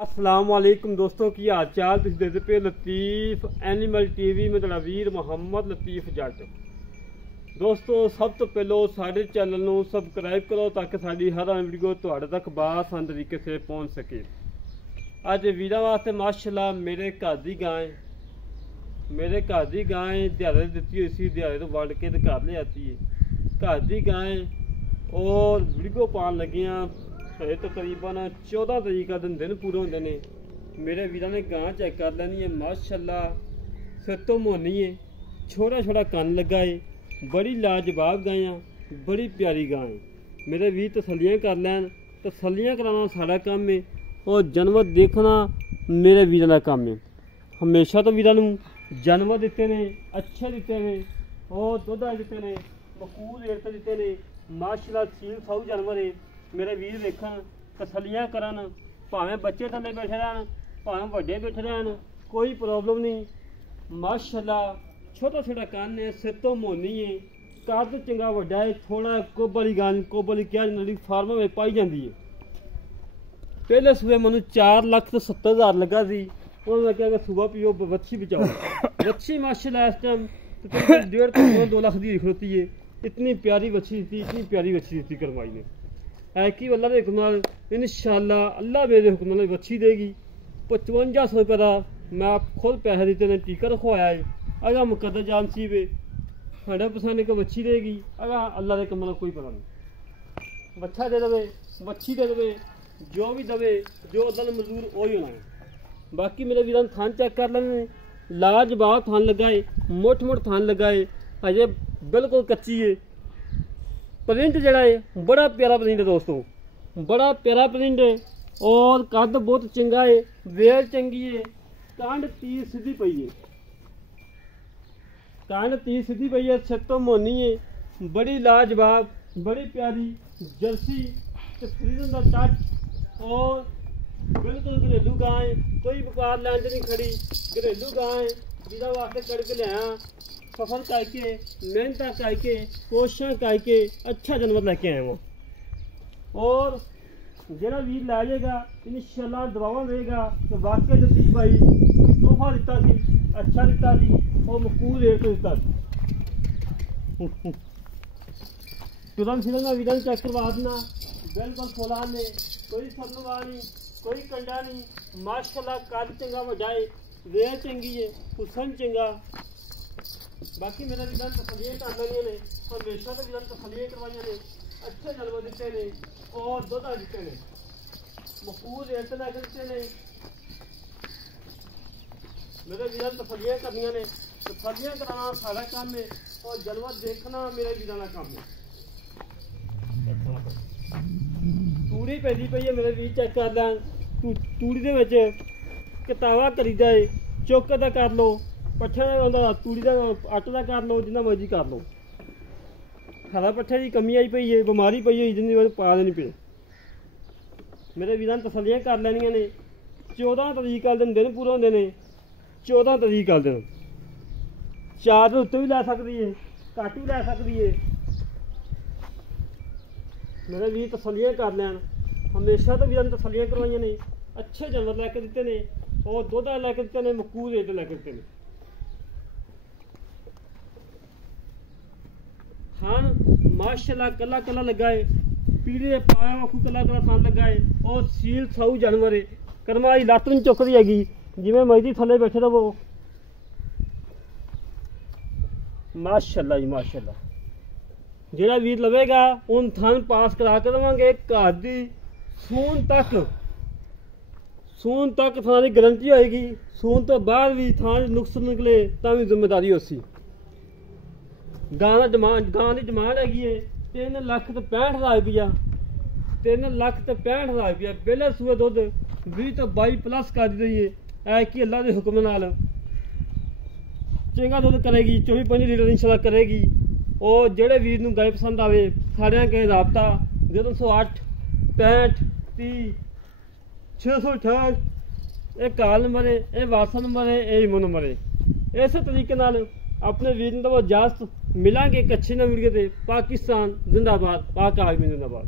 अस्सलाम वालेकुम दोस्तों की हाल चाल तुम देखते पे लतीफ एनिमल टीवी में तेरा वीर मुहम्मद लतीफ जट। दोस्तों सब तो पहलो साढ़े चैनल को सबसक्राइब करो ताकि साड़ी हर वीडियो तुहाडे तक बआसान तरीके से पहुँच सके। अज वीरा वास्ते माशाल्लाह मेरे घर की गाय दिहाड़े दी हुई सी, दिहाड़े तो वंड के घर ले आती है घर की गाय और वीडियो पान लगे हैं। तकरीबन 14 तरीक का दिन पूरे होंगे ने। मेरे वीर ने गां चेक कर लैनी है माशाल्लाह, सिर तो मोनी है, छोटा छोटा कन लगा है, बड़ी लाजवाब गायां, बड़ी प्यारी गां है। मेरे वीर तसलियाँ कर लैन, तसलियाँ कराना साड़ा काम है और जानवर देखना मेरे वीर का काम है। हमेशा तो वीर जानवर दिते ने, अच्छे दिते ने और दुध दिते ने, मकूल रेट दिते ने माशाल्लाह। सील साऊ जानवर है। मेरे वीर देखन तसलियाँ करन, भावें बच्चे थले बैठे रहन भावें वड्डे बैठे रहन, कोई प्रॉब्लम नहीं माशाल्लाह। छोटा छोटा कान है, सिर तो मोनी है, कद चंगा वड्डा है, थोड़ा कोबली गान कोबली क्या जनरली फार्मा में पाई जाती है। पहले सूबे मैं 4,70,000 लगा सी, उन्होंने लगा कि सूबा पियो वच्छी बचाओ। वच्छी माशाल्लाह इस टाइम 1.5 2 लाख की खड़ोती है। इतनी प्यारी वच्छी दी, इतनी प्यारी वच्छी दी करवाई ने। है कि अल्लाह के हुक्म इंशाअल्लाह अल्लाह मेरे हुक्म नाल वच्छी देगी। 5500 रुपये का मैं आप खुद पैसे दिते ने, टीका रखवाया है। अगर मुकद्दर जान सी वे 100% को वच्छी देगी। अगर अल्लाह के हुक्म कोई पता नहीं, बच्चा दे दे वच्छी दे दे, जो भी दे जो अल्लाह ने मंजूर वही होना है। बाकी मेरे वीर थान चेक कर लेने, लाजवाब थान लगाए, मोट थान लगाए, अजे बिल्कुल कच्ची है। प्रिंट जड़ा है बड़ा प्यारा प्रिंट है दोस्तों, बड़ा प्यारा प्रिंट है और कद बहुत चंगा है, वेल चंगी है, कांड तीर सीधी पई है, कांड तीर सीधी पई है, सिर तो मोनी है, बड़ी लाजवाब बड़ी प्यारी जर्सी फ्रीजन का टच और बिल्कुल घरेलू गाय, कोई व्यापार लैन नहीं खड़ी, घरेलू गाय जिदा वास्ते कड़के लिया सफर करके मेहनत करके कोशिश करके अच्छा जानवर लेके आए वो। और जरा वीर लै जाएगा इंशाअल्लाह दवावां देगा तो वाकई लतीफ भाई कोई तोहफा दिता सी, अच्छा दिता सी और मकबूल रेट दिता सी। तुरंत फिर मैं वीर चेक करवा देना, बिल्कुल फुला ने, कोई सरनवा नहीं, कोई कंडा नहीं माशाल्लाह। कद चंगा वड्डा है, वेल चंगी है, हुसन चंगा। बाकी मेरे वीर तसलियाँ कर लैनियां ने, हमेशा तो वीर तसलियाँ करवाइया ने, अच्छे जानवर दिते ने और दुध दिते ने, मकबूल रेट लैके दिते ने। मेरे वीर तसलियाँ करनियां ने, तसलियाँ कराना सारा काम है और जानवर देखना मेरे वीर का काम है। तूड़ी पैदी पई है मेरे वीर चेक कर लैन, तूड़ी दे विच कतावा करी जाए, चौके का कर लो, पट्ठे का तूड़ी का आटे का कर लो, जिन्ना मर्जी कर लो। हरा पट्ठे की कमी आई पई है, बीमारी पई हुई जिन्नी पा देनी पे। मेरे वीर तसलियाँ कर लैनियां ने। 14 तरीक का दिन पूरे होंगे ने, 14 तरीक का दिन 4 उत्ते भी लै सकती है, घट भी लै सकती है। मेरे वीर तसलियाँ कर लैन, हमेशा तो वीर तसलियाँ करवाइया ने, अच्छे जानवर लैके दिते ने और दुध लैके दिते ने, मकबूल रेट लैके दिते ने। थान माशाल्लाह कला कला लगा है, पीले पाया वाकू कला कला थान लगा है और सील साऊ जानवर है। कर्मा वाली लत्त नहीं चुकती हैगी, जिमें मर्जी थले बैठे रहो माशाल्लाह जी माशाल्लाह। जेड़ा वीर लवेगा उन थान पास करा के देवांगे घर दी सून तक थान की गारंटी होएगी। सून तो बाद भी थान नुक्स निकले तो भी जिम्मेदारी उसी। गां की डिमांड हैगी है 3,65,000 रुपया, 3,65,000 रुपया। पहले सूए दुध 20 तो 22 प्लस कर दी है। है कि अल्लाह के हुक्म नाल चंगा दुध करेगी, 24-25 लीटर इंशाल्लाह करेगी। और जेड़े वीर नूं गाय पसंद आवे साढ़े के राबता 008 65 30 668 ये कॉल नंबर है, ये व्हाट्सएप नंबर है, ये ईमो नंबर है। इस तरीके नाल अपने वीर नूं इजाजत मिलांगे एक अच्छी नवीं वीडियो ते। पाकिस्तान जिंदाबाद, पाक आर्मी जिंदाबाद।